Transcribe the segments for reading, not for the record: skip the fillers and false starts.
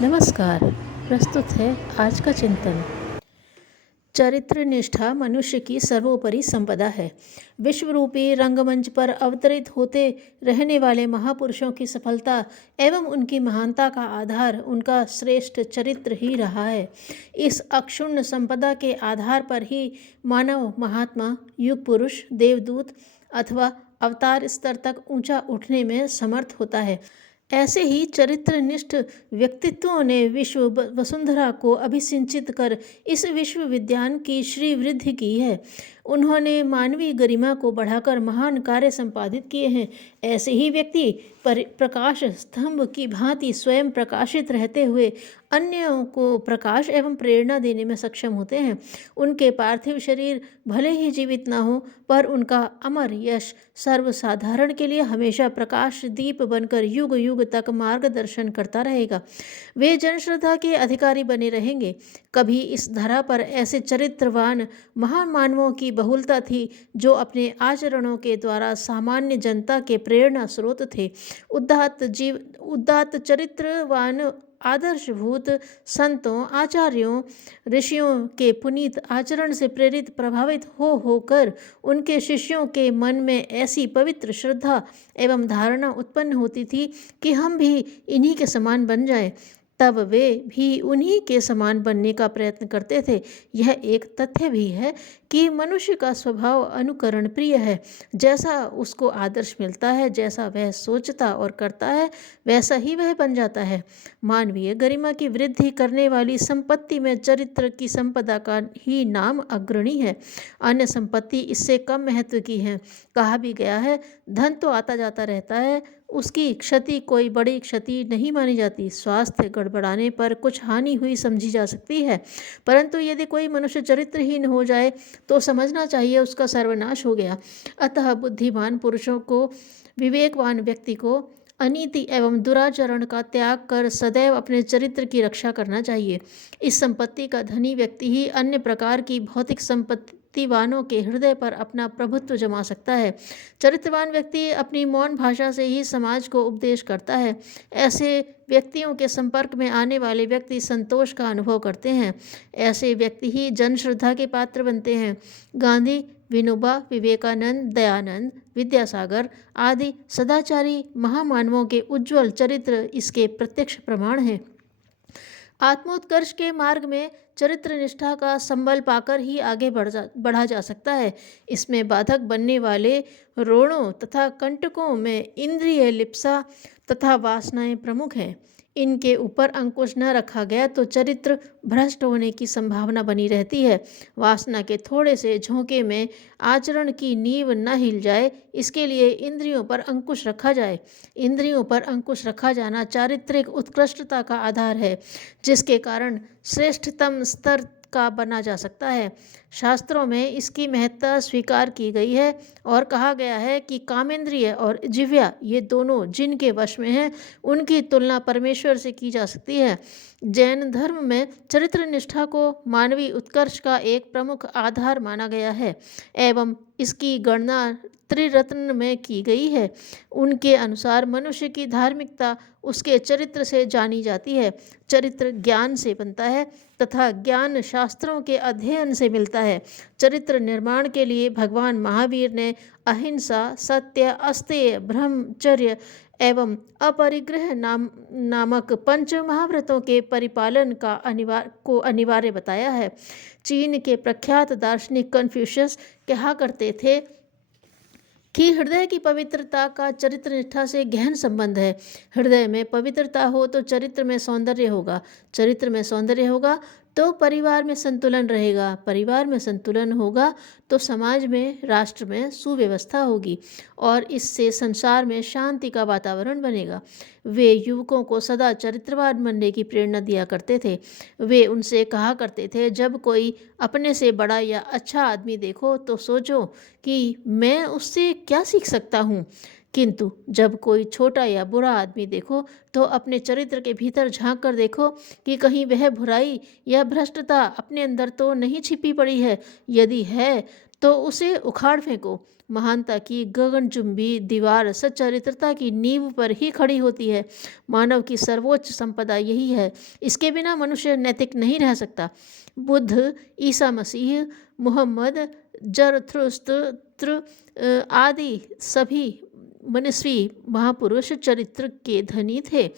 नमस्कार। प्रस्तुत है आज का चिंतन। चरित्र निष्ठा मनुष्य की सर्वोपरि संपदा है। विश्वरूपी रंगमंच पर अवतरित होते रहने वाले महापुरुषों की सफलता एवं उनकी महानता का आधार उनका श्रेष्ठ चरित्र ही रहा है। इस अक्षुण्ण संपदा के आधार पर ही मानव महात्मा, युग पुरुष, देवदूत अथवा अवतार स्तर तक ऊंचा उठने में समर्थ होता है। ऐसे ही चरित्रनिष्ठ व्यक्तित्वों ने विश्व वसुंधरा को अभिसिंचित कर इस विश्व विज्ञान की श्रीवृद्धि की है। उन्होंने मानवीय गरिमा को बढ़ाकर महान कार्य संपादित किए हैं। ऐसे ही व्यक्ति प्रकाश स्तंभ की भांति स्वयं प्रकाशित रहते हुए अन्यों को प्रकाश एवं प्रेरणा देने में सक्षम होते हैं। उनके पार्थिव शरीर भले ही जीवित न हो, पर उनका अमर यश सर्वसाधारण के लिए हमेशा प्रकाश दीप बनकर युग युग तक मार्गदर्शन करता रहेगा। वे जनश्रद्धा के अधिकारी बने रहेंगे। कभी इस धरा पर ऐसे चरित्रवान महान मानवों की बहुलता थी जो अपने आचरणों के द्वारा सामान्य जनता के प्रेरणा स्रोत थे। उदात्त चरित्रवान आदर्शभूत संतों, आचार्यों, ऋषियों के पुनीत आचरण से प्रेरित प्रभावित होकर उनके शिष्यों के मन में ऐसी पवित्र श्रद्धा एवं धारणा उत्पन्न होती थी कि हम भी इन्हीं के समान बन जाएं। तब वे भी उन्हीं के समान बनने का प्रयत्न करते थे। यह एक तथ्य भी है कि मनुष्य का स्वभाव अनुकरण प्रिय है। जैसा उसको आदर्श मिलता है, जैसा वह सोचता और करता है, वैसा ही वह बन जाता है। मानवीय गरिमा की वृद्धि करने वाली संपत्ति में चरित्र की संपदा का ही नाम अग्रणी है। अन्य संपत्ति इससे कम महत्व की है। कहा भी गया है, धन तो आता जाता रहता है, उसकी क्षति कोई बड़ी क्षति नहीं मानी जाती। स्वास्थ्य गड़बड़ाने पर कुछ हानि हुई समझी जा सकती है, परंतु यदि कोई मनुष्य चरित्रहीन हो जाए तो समझना चाहिए उसका सर्वनाश हो गया। अतः बुद्धिमान पुरुषों को, विवेकवान व्यक्ति को अनीति एवं दुराचरण का त्याग कर सदैव अपने चरित्र की रक्षा करना चाहिए। इस संपत्ति का धनी व्यक्ति ही अन्य प्रकार की भौतिक संपत्तिवानों के हृदय पर अपना प्रभुत्व जमा सकता है। चरित्रवान व्यक्ति अपनी मौन भाषा से ही समाज को उपदेश करता है। ऐसे व्यक्तियों के संपर्क में आने वाले व्यक्ति संतोष का अनुभव करते हैं। ऐसे व्यक्ति ही जन श्रद्धा के पात्र बनते हैं। गांधी, विनोबा, विवेकानंद, दयानंद, विद्यासागर आदि सदाचारी महामानवों के उज्ज्वल चरित्र इसके प्रत्यक्ष प्रमाण हैं। आत्मोत्कर्ष के मार्ग में चरित्र निष्ठा का संबल पाकर ही आगे बढ़ा जा सकता है। इसमें बाधक बनने वाले रोड़ों तथा कंटकों में इंद्रिय लिप्सा तथा वासनाएं प्रमुख हैं। इनके ऊपर अंकुश न रखा गया तो चरित्र भ्रष्ट होने की संभावना बनी रहती है। वासना के थोड़े से झोंके में आचरण की नींव न हिल जाए, इसके लिए इंद्रियों पर अंकुश रखा जाए। इंद्रियों पर अंकुश रखा जाना चारित्रिक उत्कृष्टता का आधार है, जिसके कारण श्रेष्ठतम स्तर का बना जा सकता है। शास्त्रों में इसकी महत्ता स्वीकार की गई है और कहा गया है कि कामेंद्रिय और जिह्वा ये दोनों जिनके वश में हैं, उनकी तुलना परमेश्वर से की जा सकती है। जैन धर्म में चरित्र निष्ठा को मानवीय उत्कर्ष का एक प्रमुख आधार माना गया है एवं इसकी गणना त्रिरत्न में की गई है। उनके अनुसार मनुष्य की धार्मिकता उसके चरित्र से जानी जाती है। चरित्र ज्ञान से बनता है तथा ज्ञान शास्त्रों के अध्ययन से मिलता है। चरित्र निर्माण के लिए भगवान महावीर ने अहिंसा, सत्य, अस्तेय, ब्रह्मचर्य एवं अपरिग्रह नामक पंच महाव्रतों के परिपालन का अनिवार्य बताया है। चीन के प्रख्यात दार्शनिक कन्फ्यूशियस कहा करते थे कि हृदय की पवित्रता का चरित्र निष्ठा से गहन संबंध है। हृदय में पवित्रता हो तो चरित्र में सौंदर्य होगा, चरित्र में सौंदर्य होगा तो परिवार में संतुलन रहेगा, परिवार में संतुलन होगा तो समाज में, राष्ट्र में सुव्यवस्था होगी और इससे संसार में शांति का वातावरण बनेगा। वे युवकों को सदा चरित्रवान बनने की प्रेरणा दिया करते थे। वे उनसे कहा करते थे, जब कोई अपने से बड़ा या अच्छा आदमी देखो तो सोचो कि मैं उससे क्या सीख सकता हूँ, किंतु जब कोई छोटा या बुरा आदमी देखो तो अपने चरित्र के भीतर झांक कर देखो कि कहीं वह बुराई या भ्रष्टता अपने अंदर तो नहीं छिपी पड़ी है। यदि है तो उसे उखाड़ फेंको। महानता की गगनचुंबी दीवार सच्चरित्रता की नींव पर ही खड़ी होती है। मानव की सर्वोच्च संपदा यही है। इसके बिना मनुष्य नैतिक नहीं रह सकता। बुद्ध, ईसा मसीह, मुहम्मद, जरथुस्त्र आदि सभी मनस्वी महापुरुष चरित्र के धनी थे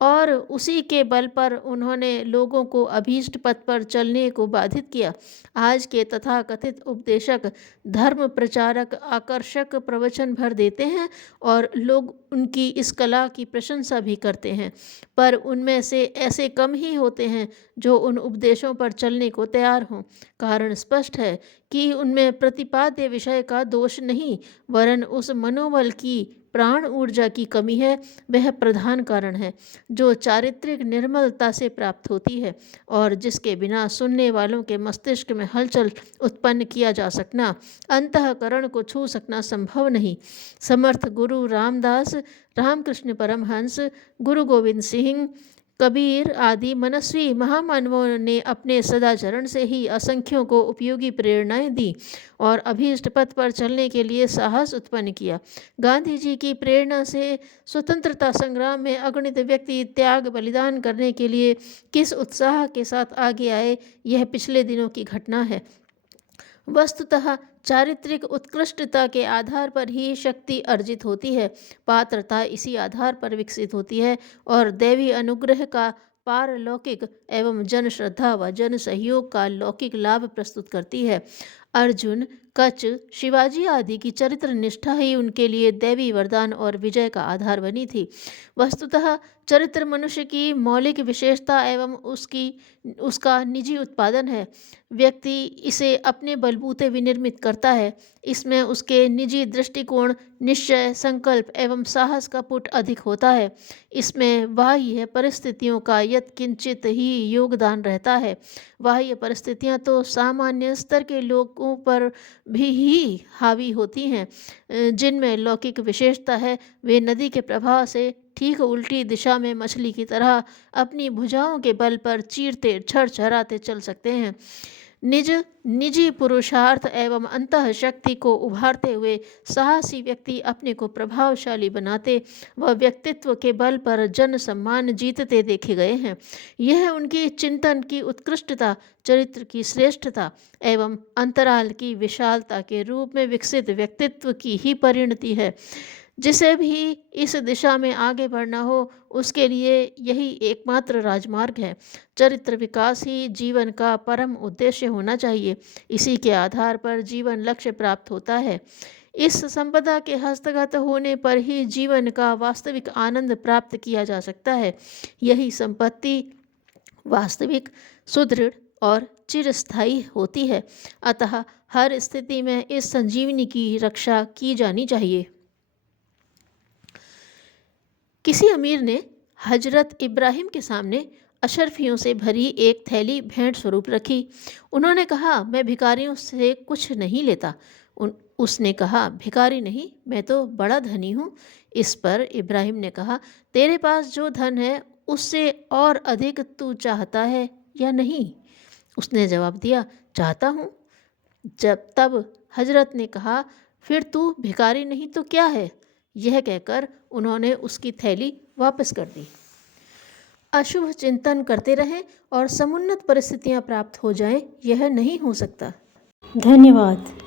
और उसी के बल पर उन्होंने लोगों को अभीष्ट पथ पर चलने को बाधित किया। आज के तथाकथित उपदेशक, धर्म प्रचारक आकर्षक प्रवचन भर देते हैं और लोग उनकी इस कला की प्रशंसा भी करते हैं, पर उनमें से ऐसे कम ही होते हैं जो उन उपदेशों पर चलने को तैयार हों। कारण स्पष्ट है कि उनमें प्रतिपाद्य विषय का दोष नहीं, वरन उस मनोबल की प्राण ऊर्जा की कमी है। वह प्रधान कारण है जो चारित्रिक निर्मलता से प्राप्त होती है और जिसके बिना सुनने वालों के मस्तिष्क में हलचल उत्पन्न किया जा सकना, अंतःकरण को छू सकना संभव नहीं। समर्थ गुरु रामदास, रामकृष्ण परमहंस, गुरु गोविंद सिंह, कबीर आदि मनस्वी महामानवों ने अपने सदाचरण से ही असंख्यों को उपयोगी प्रेरणाएं दी और अभीष्ट पथ पर चलने के लिए साहस उत्पन्न किया। गांधी जी की प्रेरणा से स्वतंत्रता संग्राम में अगणित व्यक्ति त्याग बलिदान करने के लिए किस उत्साह के साथ आगे आए, यह पिछले दिनों की घटना है। वस्तुतः चारित्रिक उत्कृष्टता के आधार पर ही शक्ति अर्जित होती है, पात्रता इसी आधार पर विकसित होती है और दैवी अनुग्रह का पारलौकिक एवं जन श्रद्धा व जन सहयोग का लौकिक लाभ प्रस्तुत करती है। अर्जुन, कच्छ, शिवाजी आदि की चरित्र निष्ठा ही उनके लिए दैवी वरदान और विजय का आधार बनी थी। वस्तुतः चरित्र मनुष्य की मौलिक विशेषता एवं उसका निजी उत्पादन है। व्यक्ति इसे अपने बलबूते विनिर्मित करता है। इसमें उसके निजी दृष्टिकोण, निश्चय, संकल्प एवं साहस का पुट अधिक होता है। इसमें बाह्य परिस्थितियों का यत्किंचित ही योगदान रहता है। बाह्य परिस्थितियां तो सामान्य स्तर के लोगों पर भी ही हावी होती हैं। जिनमें लौकिक विशेषता है, वे नदी के प्रवाह से ठीक उल्टी दिशा में मछली की तरह अपनी भुजाओं के बल पर चीरते छरछराते चल सकते हैं। निजी पुरुषार्थ एवं अंतः शक्ति को उभारते हुए साहसी व्यक्ति अपने को प्रभावशाली बनाते व व्यक्तित्व के बल पर जन सम्मान जीतते देखे गए हैं। यह उनकी चिंतन की उत्कृष्टता, चरित्र की श्रेष्ठता एवं अंतराल की विशालता के रूप में विकसित व्यक्तित्व की ही परिणति है। जिसे भी इस दिशा में आगे बढ़ना हो, उसके लिए यही एकमात्र राजमार्ग है। चरित्र विकास ही जीवन का परम उद्देश्य होना चाहिए। इसी के आधार पर जीवन लक्ष्य प्राप्त होता है। इस संपदा के हस्तगत होने पर ही जीवन का वास्तविक आनंद प्राप्त किया जा सकता है। यही संपत्ति वास्तविक, सुदृढ़ और चिरस्थायी होती है। अतः हर स्थिति में इस संजीवनी की रक्षा की जानी चाहिए। किसी अमीर ने हजरत इब्राहिम के सामने अशरफियों से भरी एक थैली भेंट स्वरूप रखी। उन्होंने कहा, मैं भिखारियों से कुछ नहीं लेता। उसने कहा, भिखारी नहीं, मैं तो बड़ा धनी हूँ। इस पर इब्राहिम ने कहा, तेरे पास जो धन है उससे और अधिक तू चाहता है या नहीं? उसने जवाब दिया, चाहता हूँ। तब हजरत ने कहा, फिर तू भिखारी नहीं तो क्या है? यह कहकर उन्होंने उसकी थैली वापस कर दी। अशुभ चिंतन करते रहें और समुन्नत परिस्थितियां प्राप्त हो जाएं, यह नहीं हो सकता। धन्यवाद।